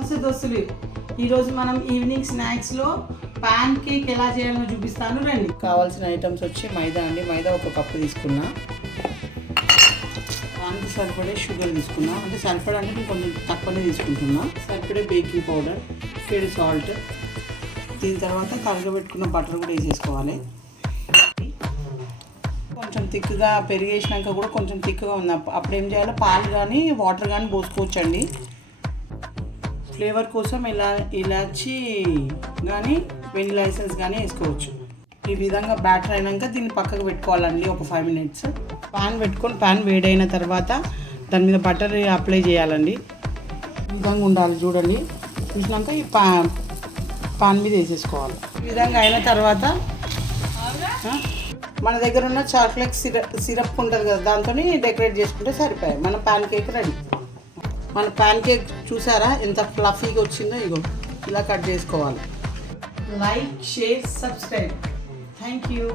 నమస్తే దోస్తులు, ఈరోజు మనం ఈవినింగ్ స్నాక్స్లో పాన్ కేక్ ఎలా చేయాలో చూపిస్తాను రండి. కావాల్సిన ఐటమ్స్ వచ్చి మైదా అండి. మైదా ఒక కప్పు తీసుకున్నా. దానికి సరిపడే షుగర్ తీసుకున్నా, అంటే సరిపడా అంటే నేను కొంచెం తక్కువనే తీసుకుంటున్నా. సరిపడే బేకింగ్ పౌడర్, ఫెడ్ సాల్ట్. దీని తర్వాత కరగబెట్టుకున్న బటర్ కూడా వేసేసుకోవాలి. కొంచెం థిక్గా పెరిగేసినాక కూడా కొంచెం థిక్గా ఉంది. అప్పుడు ఏం చేయాలో పాలు కానీ వాటర్ కానీ పోసుకోవచ్చండి. ఫ్లేవర్ కోసం ఇలాచి కానీ వెనిలా ఎసెన్స్ కానీ వేసుకోవచ్చు. ఈ విధంగా బ్యాటర్ అయినాక దీన్ని పక్కకు పెట్టుకోవాలండి ఒక 5 minutes. పాన్ పెట్టుకొని పాన్ వేడైన తర్వాత దాని మీద బటర్ అప్లై చేయాలండి. ఈ విధంగా ఉండాలి చూడండి. చూసినాక ఈ పాన్ మీద వేసేసుకోవాలి. ఈ విధంగా అయిన తర్వాత మన దగ్గర ఉన్న చాక్లెట్ సిరప్ ఉంటుంది కదా, దాంతో డెకరేట్ చేసుకుంటే సరిపోయాయి. మన పాన్ కేక్ రెడీ. మన పాన్ కేక్ చూసారా ఎంత ఫ్లఫీగా వచ్చిందో? ఇగో ఇలా కట్ చేసుకోవాలి. Like, share, subscribe. Thank you.